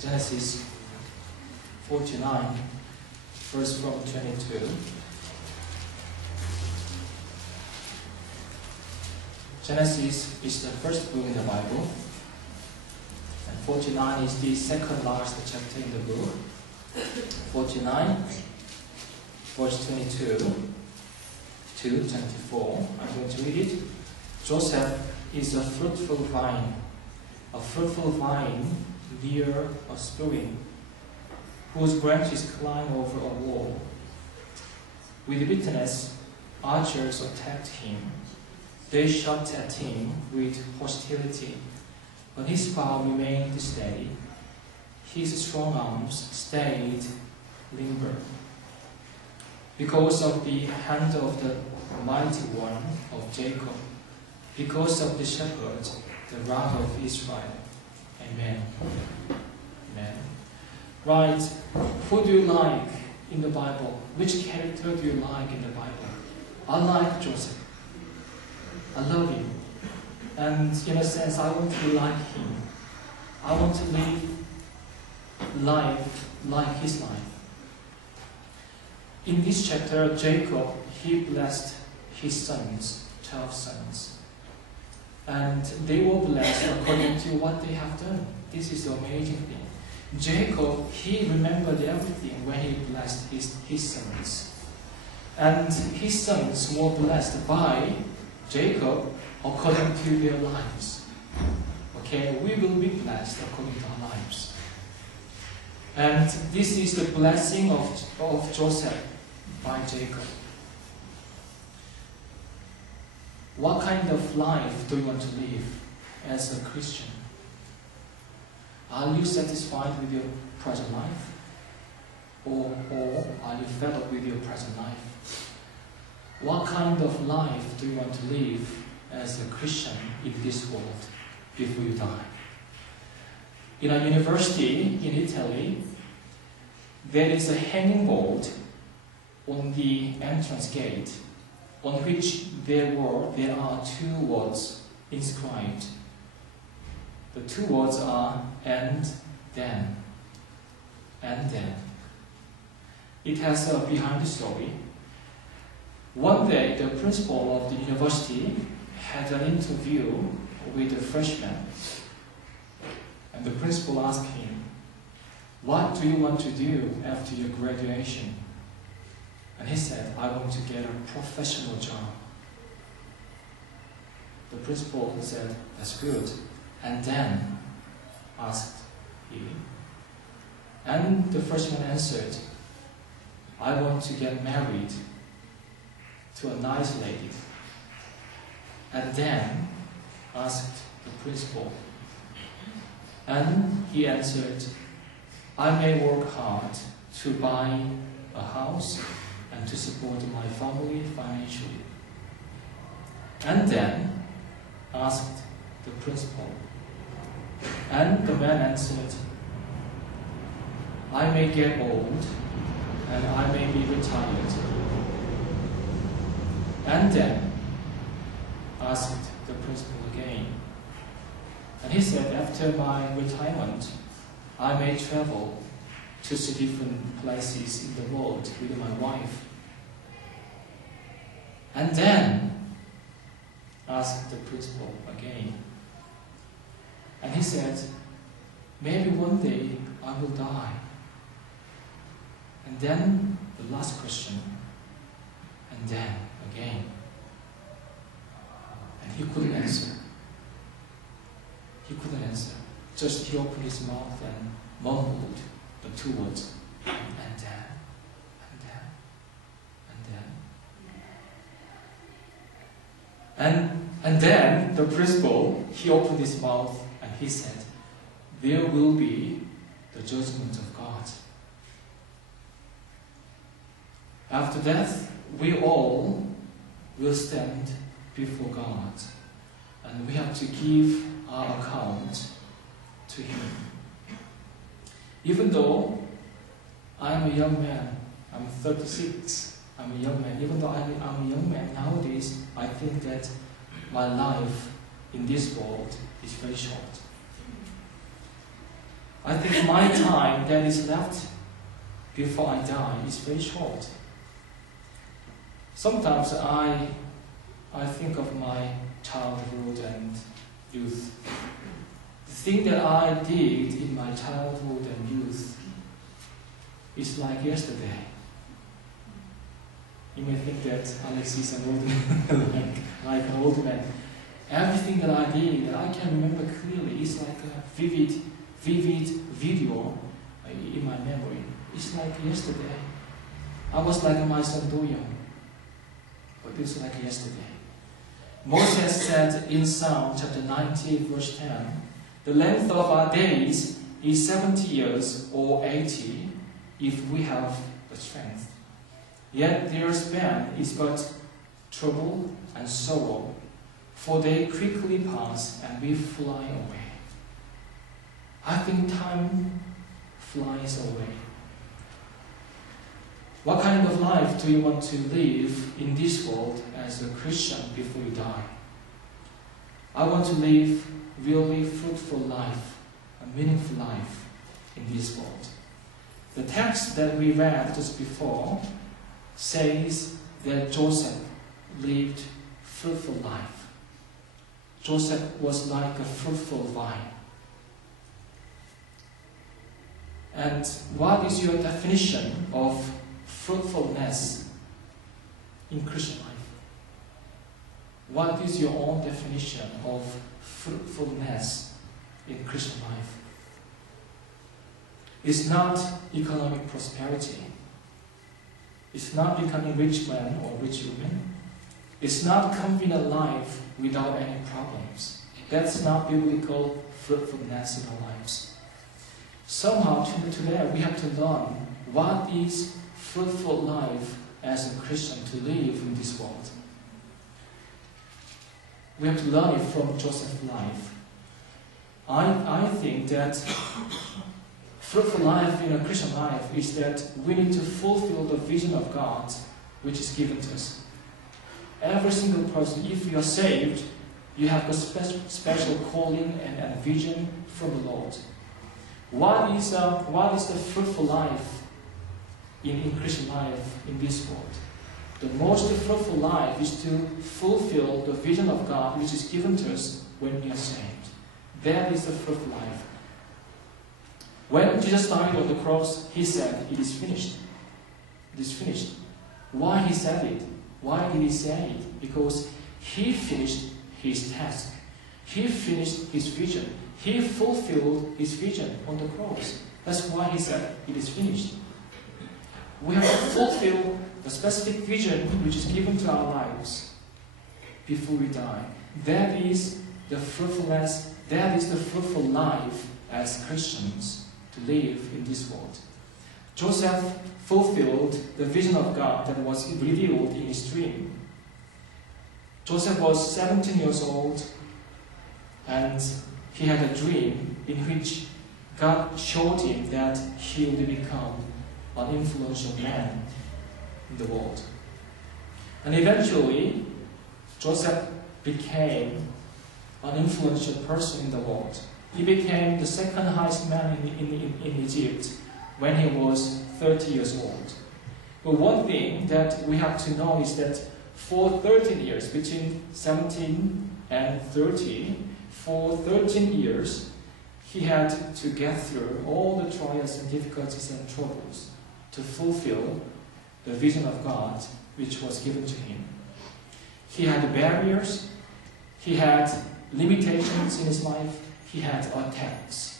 Genesis 49, verse from 22. Genesis is the first book in the Bible, and 49 is the second last chapter in the book. 49, verse 22 to 24. I'm going to read it. Joseph is a fruitful vine near a spring, whose branches climb over a wall. With bitterness, archers attacked him. They shot at him with hostility, but his bow remained steady. His strong arms stayed limber. Because of the hand of the mighty one of Jacob, because of the shepherd, the rod of Israel. Amen. Amen. Right. Who do you like in the Bible? Which character do you like in the Bible? I like Joseph. I love him. And in a sense, I want to be like him. I want to live life like his life. In this chapter, Jacob, he blessed his sons, 12 sons. And they were blessed according to what they have done. This is the amazing thing. Jacob, he remembered everything when he blessed his sons. And his sons were blessed by Jacob according to their lives. Okay, we will be blessed according to our lives. And this is the blessing of Joseph by Jacob. What kind of life do you want to live as a Christian? Are you satisfied with your present life? Or are you fed up with your present life? What kind of life do you want to live as a Christian in this world before you die? In a university in Italy, there is a hanging board on the entrance gate on which there are two words inscribed. The two words are and then. And then. It has a behind story. One day, the principal of the university had an interview with a freshman. And the principal asked him, "What do you want to do after your graduation?" And he said, "I want to get a professional job." The principal said, "That's good. And then?" asked he. And the freshman answered, "I want to get married to a nice lady." And then? Asked the principal. And he answered, "I may work hard to buy a house and to support my family financially." And then? Asked the principal. And the man answered, "I may get old and I may be retired." And then? Asked the principal again. And he said, "After my retirement, I may travel to see different places in the world with my wife." And then? Asked the principal again. And he said, "Maybe one day I will die." And then the last question. And then again. And he couldn't answer. He couldn't answer. Just he opened his mouth and mumbled the two words. And then, and then, and then. And then the principal, he opened his mouth and he said, "There will be the judgment of God." After death, we all will stand before God, and we have to give our account to Him. Even though I'm a young man, I'm 36, I'm a young man, even though I'm a young man nowadays, I think that my life in this world is very short. I think my time that is left before I die is very short. Sometimes I think of my childhood and youth. The thing that I did in my childhood and youth is like yesterday. You may think that Alex is an old man, like an old man. Everything that I did, that I can remember clearly, is like a vivid video in my memory. It's like yesterday. I was like my son Doyoung, but it's like yesterday. Moses said in Psalm chapter 90, verse 10, the length of our days is 70 years or 80 if we have the strength. Yet their span is but trouble and sorrow, for they quickly pass and we fly away. I think time flies away. What kind of life do you want to live in this world as a Christian before you die? I want to live really fruitful life, a meaningful life in this world. The text that we read just before says that Joseph lived fruitful life. Joseph was like a fruitful vine. And what is your definition of fruitfulness in Christian life? What is your own definition of fruitfulness in Christian life? It's not economic prosperity. It's not becoming rich man or rich woman. It's not convenient life without any problems. That's not biblical fruitfulness in our lives. Somehow today we have to learn what is fruitful life as a Christian to live in this world. We have to learn it from Joseph's life. I think that fruitful life in a Christian life is that we need to fulfill the vision of God which is given to us. Every single person, if you are saved, you have a special calling and vision from the Lord. What is the fruitful life in Christian life in this world? The most fruitful life is to fulfill the vision of God which is given to us when we are saved. That is the fruitful life. When Jesus died on the cross, He said, "It is finished." It is finished. Why He said it? Why did He say it? Because He finished His task. He finished His vision. He fulfilled His vision on the cross. That's why He said, "It is finished." We have to fulfill the specific vision which is given to our lives before we die. That is the fruitfulness, that is the fruitful life as Christians to live in this world. Joseph fulfilled the vision of God that was revealed in his dream. Joseph was 17 years old and he had a dream in which God showed him that he would become an influential man in the world. And eventually, Joseph became an influential person in the world. He became the second highest man in Egypt when he was 30 years old. But one thing that we have to know is that for 13 years, between 17 and 30, for 13 years, he had to get through all the trials and difficulties and troubles to fulfill the vision of God which was given to him. He had barriers, he had limitations in his life, he had attacks.